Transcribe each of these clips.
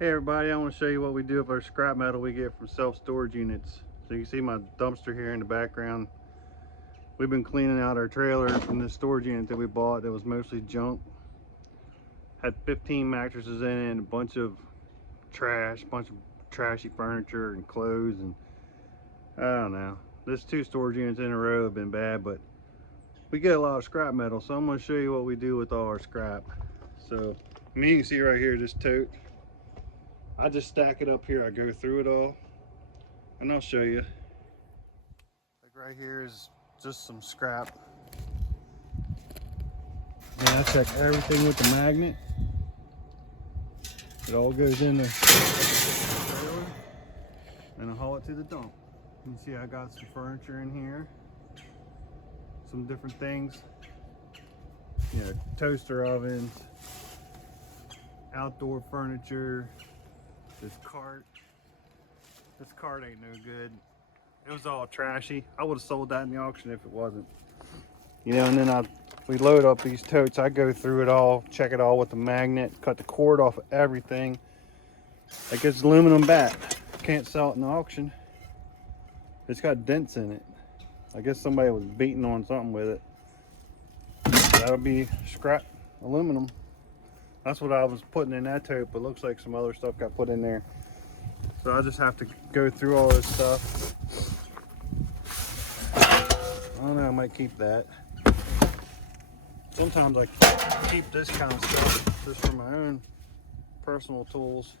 Hey everybody, I want to show you what we do with our scrap metal we get from self-storage units. So you can see my dumpster here in the background. We've been cleaning out our trailer from this storage unit that we bought that was mostly junk. Had 15 mattresses in it and a bunch of trash, bunch of trashy furniture and clothes, and I don't know. This two storage units in a row have been bad, but we get a lot of scrap metal, so I'm going to show you what we do with all our scrap. So you can see right here, this tote. I just stack it up here. I go through it all and I'll show you. Like right here is just some scrap. And I check everything with the magnet. It all goes in the trailer and I haul it to the dump. You can see I got some furniture in here, some different things. You know, toaster ovens, outdoor furniture, this cart. This cart ain't no good. It was all trashy. I would have sold that in the auction if it wasn't. You know, and then we load up these totes. I go through it all, check it all with the magnet, cut the cord off of everything. It gets aluminum back. Can't sell it in the auction. It's got dents in it. I guess somebody was beating on something with it. That'll be scrap aluminum. That's what I was putting in that tote, but looks like some other stuff got put in there. So I just have to go through all this stuff. I don't know, I might keep that. Sometimes I keep this kind of stuff just for my own personal tools.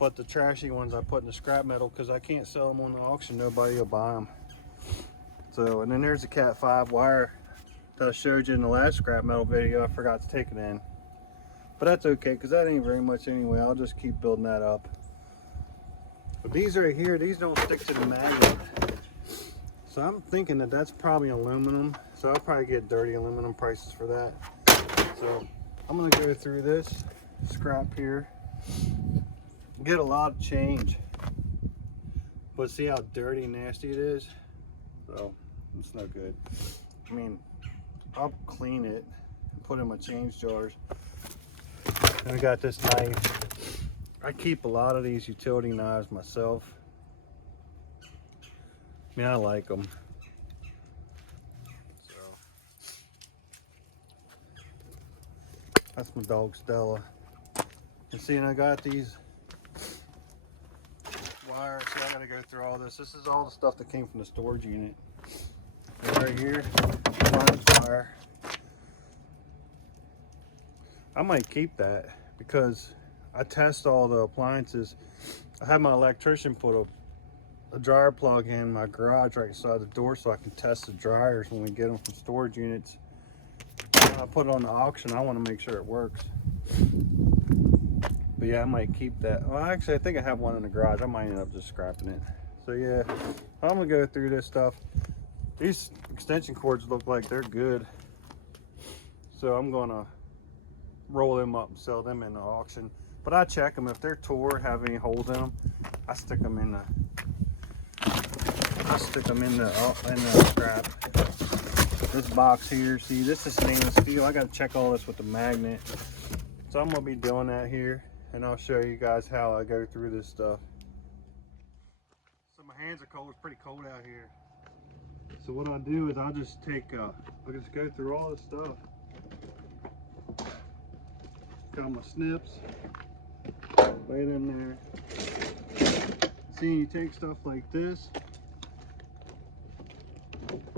But the trashy ones I put in the scrap metal because I can't sell them on the auction. Nobody will buy them. So, and then there's the Cat 5 wire that I showed you in the last scrap metal video. I forgot to take it in. But that's okay because that ain't very much anyway. I'll just keep building that up. But these right here, these don't stick to the magnet. So I'm thinking that that's probably aluminum. So I'll probably get dirty aluminum prices for that. So I'm gonna go through this scrap here. Get a lot of change. But see how dirty and nasty it is? So it's no good. I mean, I'll clean it and put it in my change jars. And I got this knife. I keep a lot of these utility knives myself. I mean, I like them. That's my dog Stella. And see, and I got these wires. See, I gotta go through all this. This is all the stuff that came from the storage unit. And right here, appliance wire. I might keep that because I test all the appliances. I have my electrician put a dryer plug in my garage right beside the door so I can test the dryers when we get them from storage units. When I put it on the auction, I want to make sure it works. But yeah, I might keep that. Well, actually, I think I have one in the garage. I might end up just scrapping it. So yeah, I'm gonna go through this stuff. These extension cords look like they're good. So I'm gonna roll them up and sell them in the auction. But I check them. If they're tore, have any holes in them, I stick them in the scrap. This box here, see, this is stainless steel. I got to check all this with the magnet. So I'm going to be doing that here, and I'll show you guys how I go through this stuff. So my hands are cold. It's pretty cold out here. So what I'll do is I'll just I'll just go through all this stuff. Got my snips, lay it in there. See, you take stuff like this,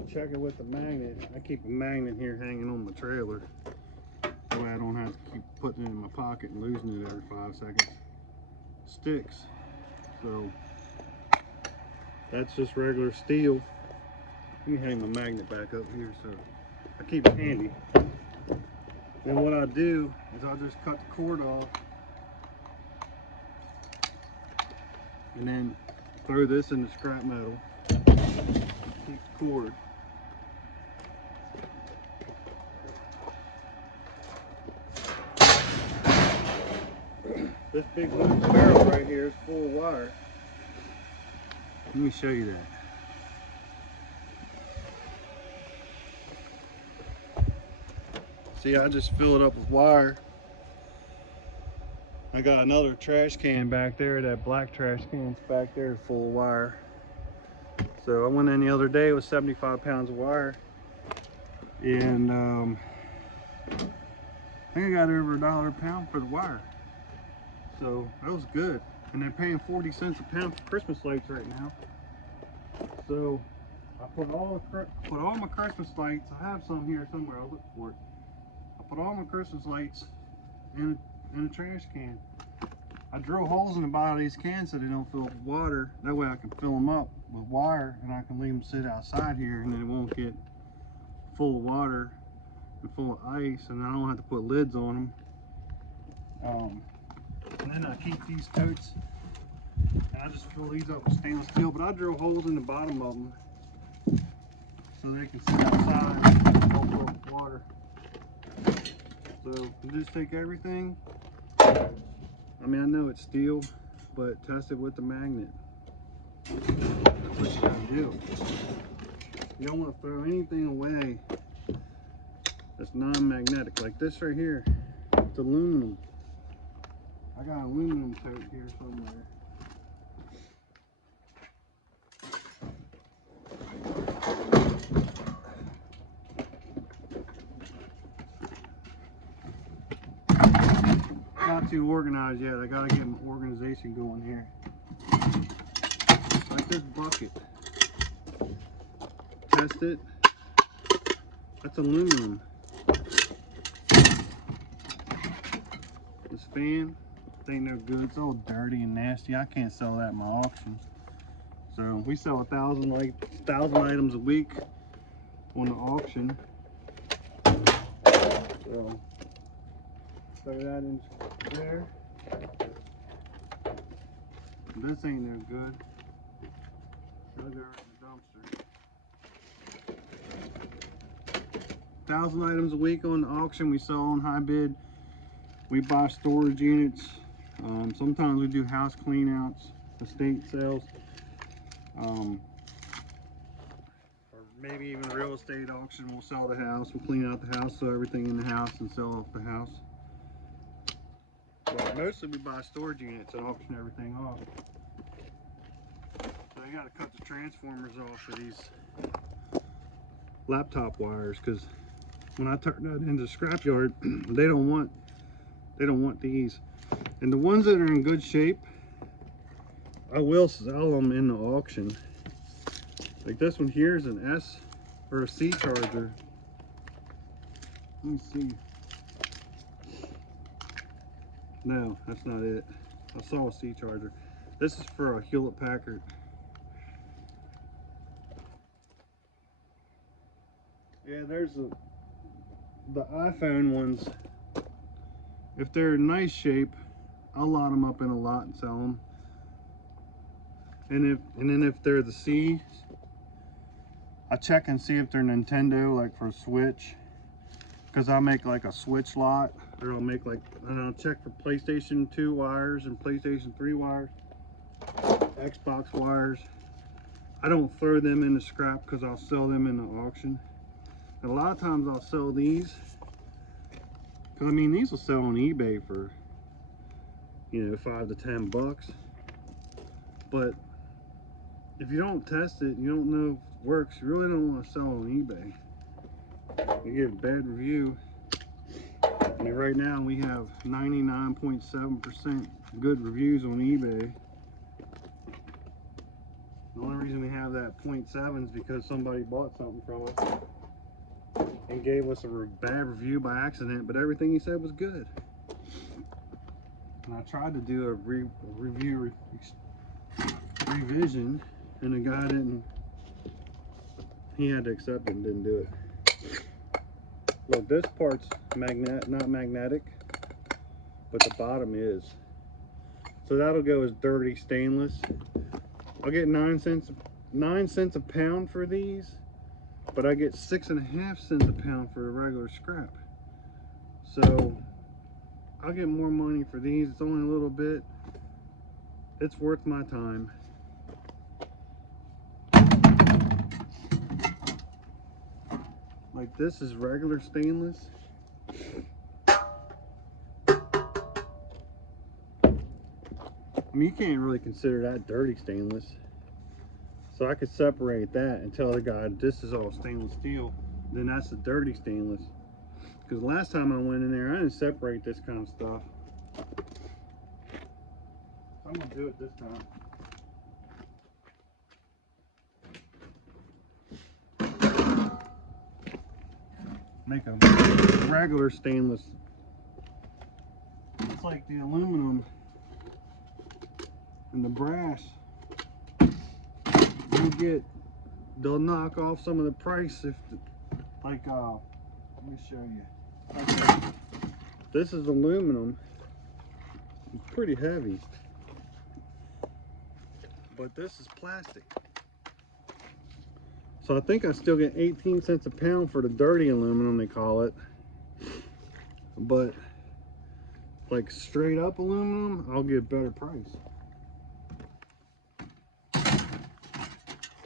check it with the magnet. I keep a magnet here hanging on my trailer. That way I don't have to keep putting it in my pocket and losing it every 5 seconds. Sticks. So that's just regular steel. Let me hang my magnet back up here so I keep it handy. Then what I do is I'll just cut the cord off and then throw this in the scrap metal. Keep the cord. This big barrel right here is full of wire. Let me show you that. See, I just fill it up with wire. I got another trash can back there. That black trash can's back there full of wire. So I went in the other day with 75 pounds of wire, and I think I got over $1 a pound for the wire. So that was good. And they're paying 40 cents a pound for Christmas lights right now. So I put all my Christmas lights. I have some here somewhere. I'll look for it. I put all my Christmas lights in a trash can. I drill holes in the bottom of these cans so they don't fill with water. That way I can fill them up with wire, and I can leave them sit outside here, and then it won't get full of water and full of ice, and I don't have to put lids on them. And then I keep these totes, and I just fill these up with stainless steel, but I drill holes in the bottom of them so they can sit outside and don't fill with water. So you just take everything. I mean, I know it's steel, but test it with the magnet. That's what you gotta do. You don't want to throw anything away that's non-magnetic. Like this right here, it's aluminum. I got an aluminum tote here somewhere. Not too organized yet. I gotta get my organization going here. Like this bucket. Test it. That's aluminum. This fan ain't no good. It's all dirty and nasty. I can't sell that in my auction. So we sell 1,000 items a week on the auction. So throw that in there. This ain't no good. Throw that in the dumpster. 1,000 items a week on the auction. We sell on high bid. We buy storage units. Sometimes we do house clean outs, estate sales, or maybe even a real estate auction. We'll sell the house, we'll clean out the house, sell everything in the house, and sell off the house. But mostly we buy storage units and auction everything off. So you got to cut the transformers off of these laptop wires, because when I turn that into the scrapyard, they don't want these. And the ones that are in good shape, I will sell them in the auction. Like this one here is an S or a C charger. Let me see. No, that's not it. I saw a C charger. This is for a Hewlett Packard. Yeah, there's the iPhone ones. If they're in nice shape, I'll lot them up in a lot and sell them. And then if they're the C, I check and see if they're Nintendo, like for a Switch, because I'll make like a Switch lot, or I'll make like, and I'll check for PlayStation 2 wires and PlayStation 3 wires, Xbox wires. I don't throw them in the scrap because I'll sell them in the auction. And a lot of times I'll sell these, because I mean these will sell on eBay for, you know, 5 to 10 bucks. But if you don't test it, you don't know if it works, you really don't want to sell on eBay. You get a bad review. I mean, right now we have 99.7% good reviews on eBay. The only reason we have that 0.7 is because somebody bought something from us and gave us a bad review by accident, but everything he said was good. And I tried to do a revision, and the guy didn't. He had to accept it and didn't do it. Look, this part's not magnetic, but the bottom is. So that'll go as dirty stainless. I'll get 9 cents a pound for these, but I get 6.5 cents a pound for a regular scrap. So I'll get more money for these. It's only a little bit. It's worth my time. Like this is regular stainless. I mean, you can't really consider that dirty stainless. So I could separate that and tell the guy this is all stainless steel. Then that's the dirty stainless. Because last time I went in there, I didn't separate this kind of stuff. So I'm gonna do it this time. Make a regular stainless. It's like the aluminum and the brass. They'll knock off some of the price if, like, let me show you. Okay. This is aluminum. It's pretty heavy, but this is plastic. So I think I still get 18 cents a pound for the dirty aluminum, they call it. But like straight up aluminum, I'll get a better price.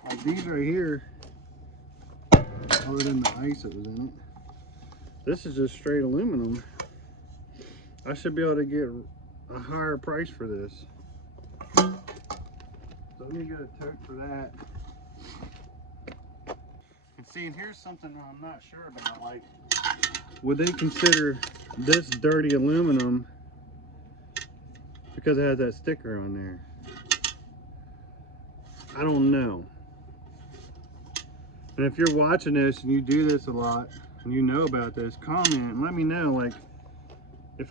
Like these right here, other than the ice that was in it, this is just straight aluminum. I should be able to get a higher price for this. So let me get a tote for that. And see, and here's something I'm not sure about. Like, would they consider this dirty aluminum because it has that sticker on there? I don't know. And if you're watching this and you do this a lot and you know about this, comment and let me know. Like, if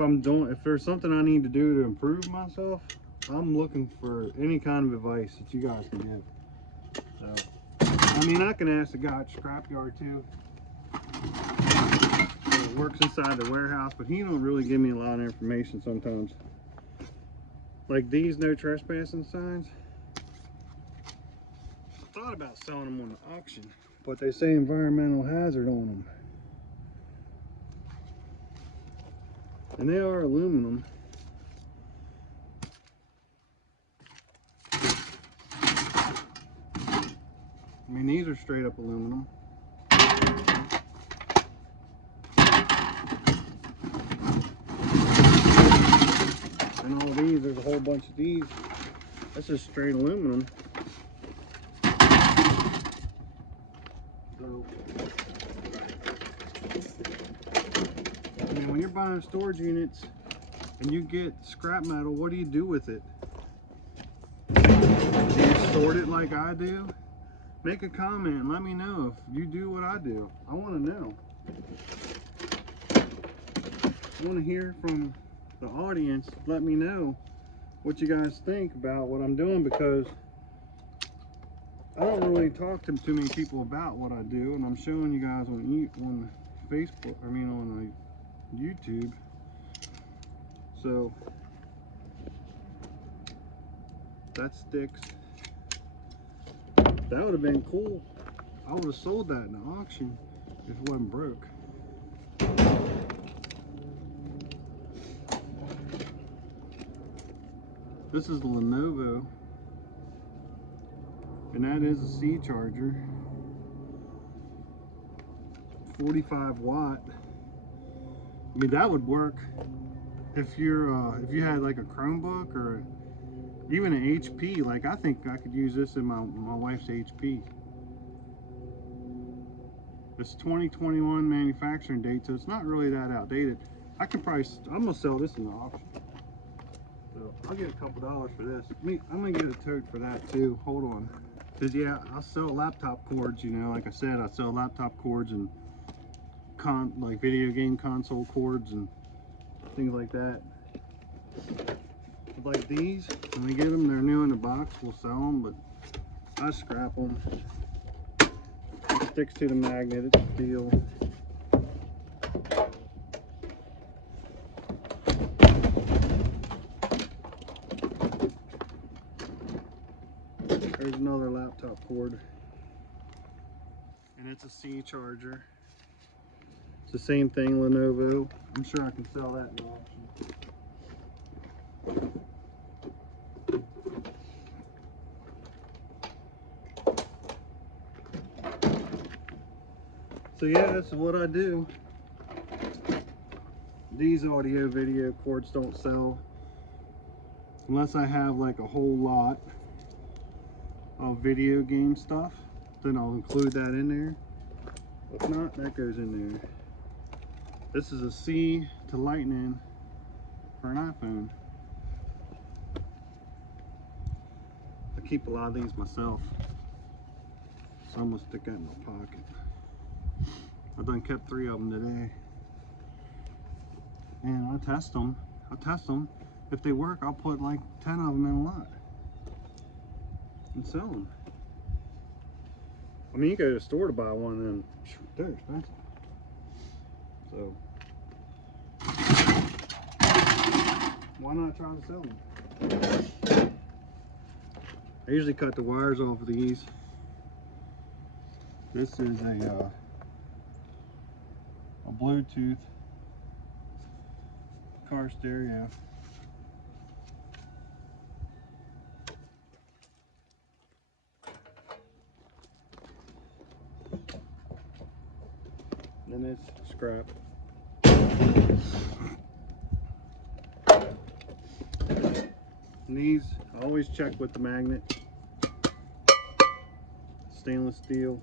there's something I need to do to improve myself, I'm looking for any kind of advice that you guys can give. So, I mean, I can ask the guy at Scrapyard too. Works inside the warehouse, but he don't really give me a lot of information sometimes. Like these no trespassing signs. I thought about selling them on the auction, but they say environmental hazard on them. And they are aluminum. I mean, these are straight up aluminum. And all these, there's a whole bunch of these. That's just straight aluminum. So, I mean, when you're buying storage units and you get scrap metal, what do you do with it? Do you sort it like I do? Make a comment and let me know if you do what I do. I want to know. I want to hear from the audience. Let me know what you guys think about what I'm doing, because I don't really talk to too many people about what I do, and I'm showing you guys on Facebook, I mean on YouTube. So that sticks. That would have been cool. I would have sold that in the auction if it wasn't broke. This is the Lenovo, and that is a C charger, 45 watt. I mean, that would work if if you had like a Chromebook or even an HP. Like, I think I could use this in my wife's HP. It's 2021 manufacturing date, so it's not really that outdated. I'm gonna sell this in the auction. So I'll get a couple dollars for this. I'm gonna get a tote for that too. Hold on. Cause yeah, I'll sell laptop cords, you know, like I said, I sell laptop cords and like video game console cords and things like that. But like these, when we get them, they're new in the box, we'll sell them, but I scrap them. It sticks to the magnet, it's steel. There's another laptop cord, and it's a C charger. It's the same thing, Lenovo. I'm sure I can sell that in the auction. So yeah, that's what I do. These audio video cords don't sell. unless I have like a whole lot of video game stuff, then I'll include that in there. If not, that goes in there. This is a C to Lightning for an iPhone. I keep a lot of these myself, so I'm gonna stick that in my pocket. I done kept 3 of them today, and I'll test them. If they work, I'll put like 10 of them in a lot and sell them. I mean, you go to the store to buy one of them, they're expensive. So why not try to sell them? I usually cut the wires off of these. This is a Bluetooth car stereo. And it's scrap. And these, I always check with the magnet. Stainless steel.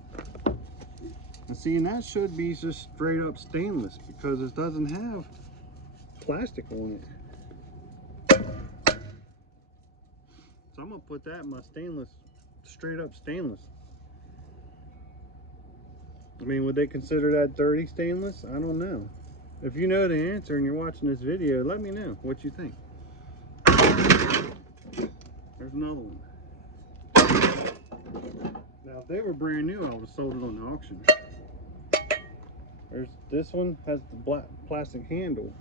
And see, and that should be just straight up stainless because it doesn't have plastic on it. So I'm gonna put that in my stainless, straight up stainless. I mean, would they consider that dirty stainless? I don't know. If you know the answer and you're watching this video, let me know what you think. There's another one. Now, if they were brand new, I would have sold it on the auction. This one has the black plastic handle.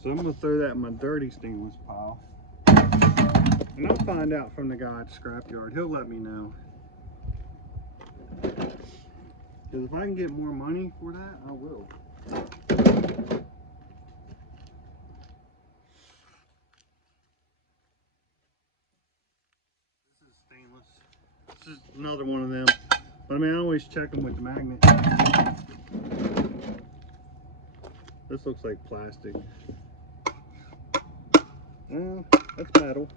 So I'm gonna throw that in my dirty stainless pile. And I'll find out from the guy at the scrapyard. He'll let me know. Because if I can get more money for that, I will. This is stainless. This is another one of them. But I mean, I always check them with the magnet. This looks like plastic. Well, that's metal.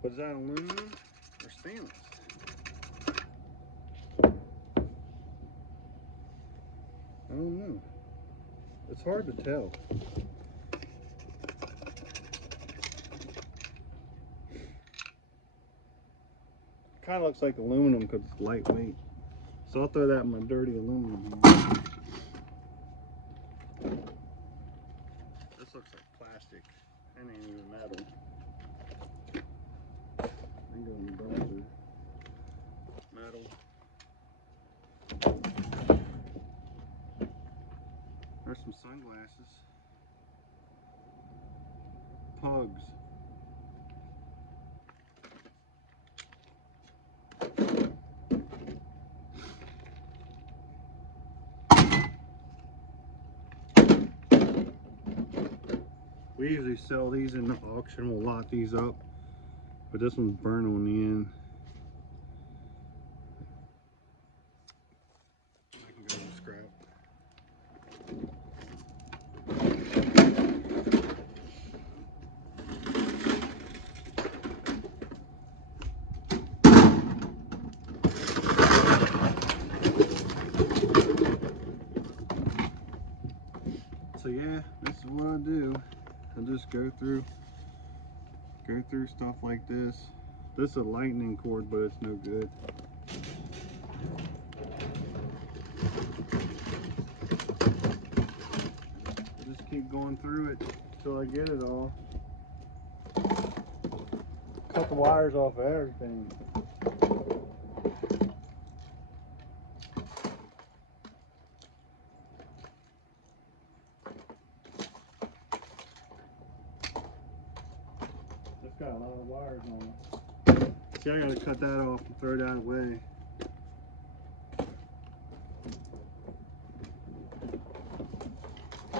But is that aluminum or stainless? I don't know. It's hard to tell. Kind of looks like aluminum because it's lightweight. So I'll throw that in my dirty aluminum here. This looks like plastic. That ain't even metal. I go in the dumpster. Metal. There's some sunglasses. Pugs. We usually sell these in the auction. We'll lock these up, but this one's burnt on the end. I can go to the scrap. So yeah, this is what I do. I just go through stuff like this. This is a lightning cord, but it's no good. I just keep going through it until I get it all. Cut the wires off of everything. It's got a lot of wires on it. See, I gotta cut that off and throw that away.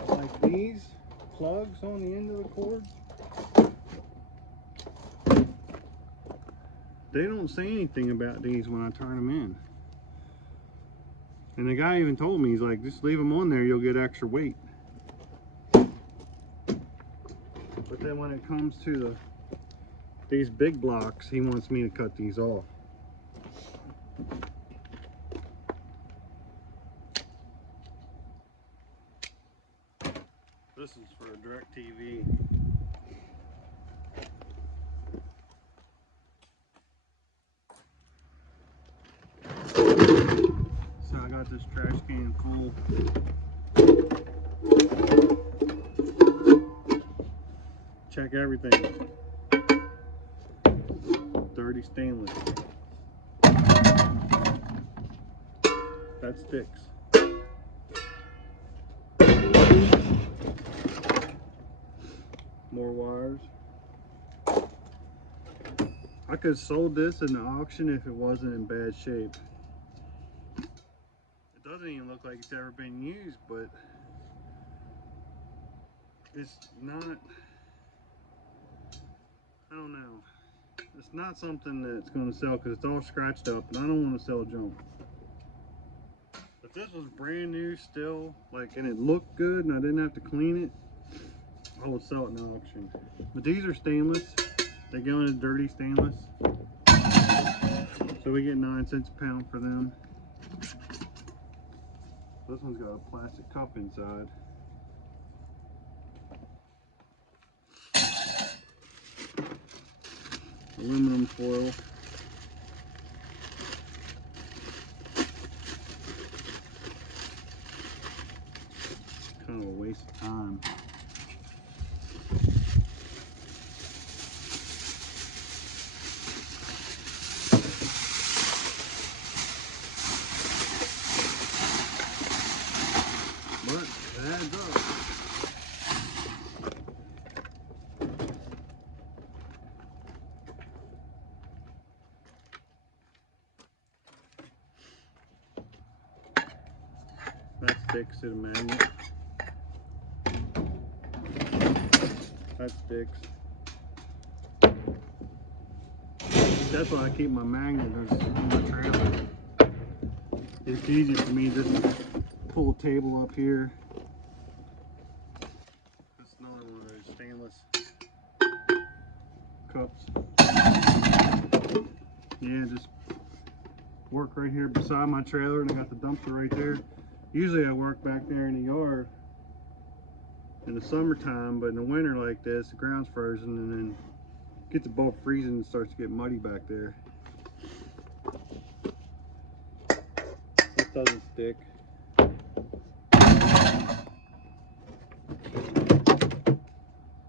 Like these plugs on the end of the cord, they don't say anything about these when I turn them in. And the guy even told me, he's like, just leave them on there, you'll get extra weight. But said when it comes to these big blocks, he wants me to cut these off. This is for a DirecTV. So I got this trash can full. Check everything. Dirty stainless. That sticks. More wires. I could have sold this in the auction if it wasn't in bad shape. It doesn't even look like it's ever been used, but it's not, I don't know. It's not something that's going to sell because it's all scratched up, and I don't want to sell junk. If this was brand new still, like, and it looked good and I didn't have to clean it, I would sell it in the auction. But these are stainless. They go into dirty stainless. So we get 9 cents a pound for them. This one's got a plastic cup inside. Aluminum foil. Kind of a waste of time. But it adds up. That sticks to the magnet. That sticks. That's why I keep my magnet on my trailer. It's easy for me just to pull a table up here. That's another one of those stainless cups. Yeah, just work right here beside my trailer, and I got the dumpster right there. Usually I work back there in the yard in the summertime, but in the winter like this, the ground's frozen, and then it gets above freezing and starts to get muddy back there. This doesn't stick.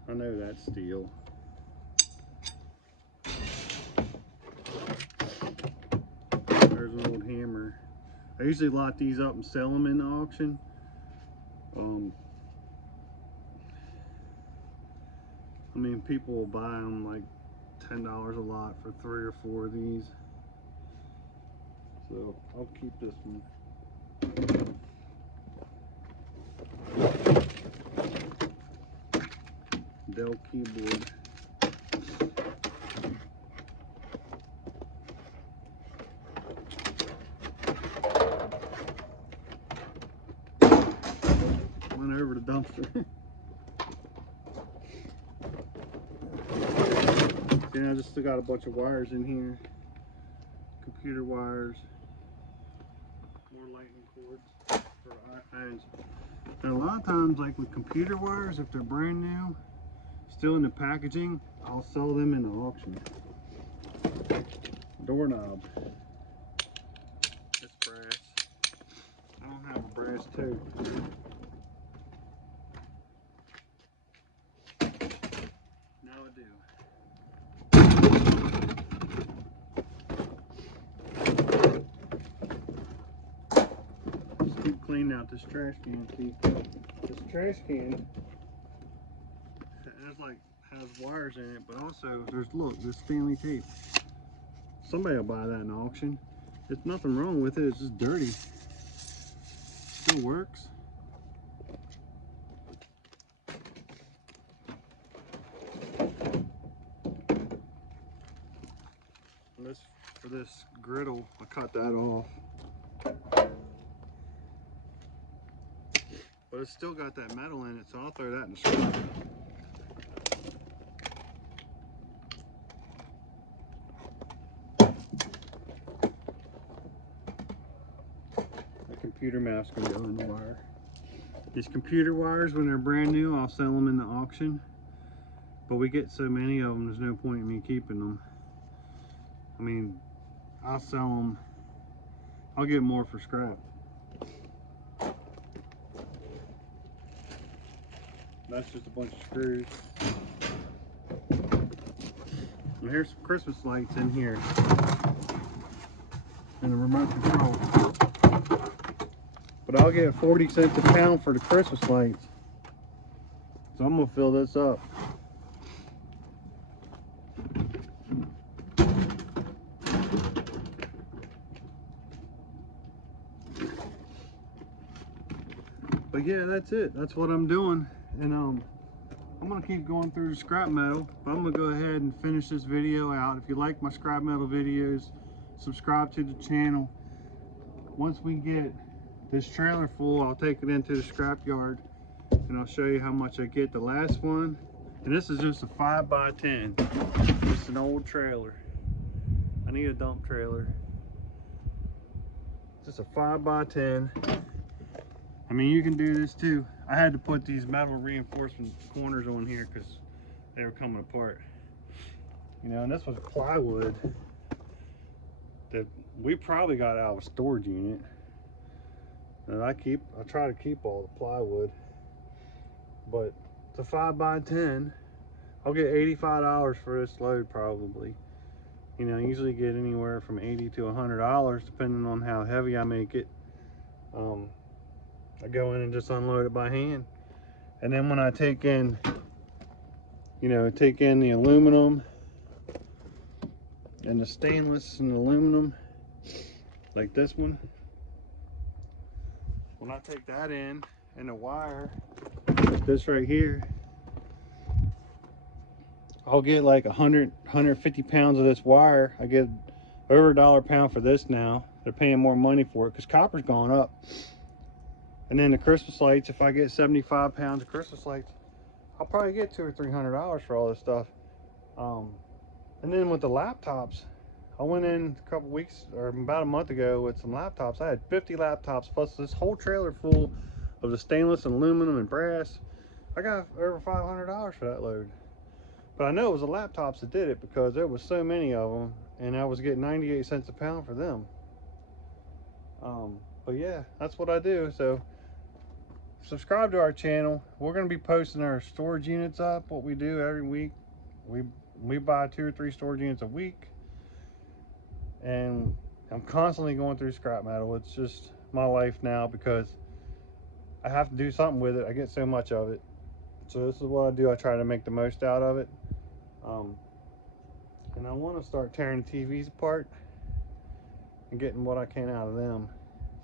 I know that's steel. There's an old hammer. I usually lot these up and sell them in the auction. I mean, people will buy them like $10 a lot for 3 or 4 of these. So I'll keep this one. Dell keyboard. Went over the dumpster. See, I just still got a bunch of wires in here. Computer wires. More lightning cords for iPhones. And a lot of times, like with computer wires, if they're brand new, still in the packaging, I'll sell them in the auction. Doorknob. It's brass. I don't have a brass tote. Now I do. Just keep cleaning out this trash can. See, this trash can has wires in it, but also there's Stanley tape. Somebody will buy that in auction. There's nothing wrong with it. It's just dirty. Still works. And for this griddle, I cut that off. But it's still got that metal in it, so I'll throw that in the scrap. computer mouse gonna go in the wire. These computer wires, when they're brand new, I'll sell them in the auction. But we get so many of them, there's no point in me keeping them. I mean, I'll sell them. I'll get more for scrap. That's just a bunch of screws. And here's some Christmas lights in here. And the remote control. But I'll get 40 cents a pound for the Christmas lights. So I'm gonna fill this up. But yeah, that's it. That's what I'm doing. And I'm gonna keep going through the scrap metal, but I'm gonna go ahead and finish this video out. If you like my scrap metal videos, subscribe to the channel. Once we get this trailer full, I'll take it into the scrap yard and I'll show you how much I get. The last one, and this is just a 5x10. It's an old trailer. I need a dump trailer. Just a 5x10. I mean, you can do this too. I had to put these metal reinforcement corners on here because they were coming apart. You know, and this was plywood that we probably got out of a storage unit. And I try to keep all the plywood. But it's a 5x10. I'll get $85 for this load probably. You know, I usually get anywhere from $80 to $100 depending on how heavy I make it. I go in and just unload it by hand. And then when I take in, you know, take in the aluminum and the stainless and the aluminum, like this one, when I take that in and the wire, this right here, I'll get like 150 pounds of this wire. I get over $1 a pound for this now. They're paying more money for it because copper's gone up. And then the Christmas lights, if I get 75 pounds of Christmas lights, I'll probably get $200 or $300 for all this stuff. And then with the laptops, I went in a couple weeks or about a month ago with some laptops. I had 50 laptops plus this whole trailer full of the stainless and aluminum and brass. I got over $500 for that load. But I know it was the laptops that did it because there was so many of them, and I was getting 98 cents a pound for them. But yeah, that's what I do. So subscribe to our channel. We're going to be posting our storage units up, what we do every week. We buy 2 or 3 storage units a week, and I'm constantly going through scrap metal. It's just my life now because I have to do something with it. I get so much of it. So this is what I do. I try to make the most out of it. And I want to start tearing TVs apart and getting what I can out of them.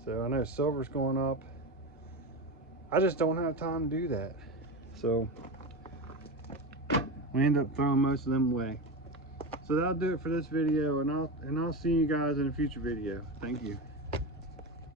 So I know silver's going up. I just don't have time to do that. So we end up throwing most of them away. So that'll do it for this video, and I'll see you guys in a future video. Thank you.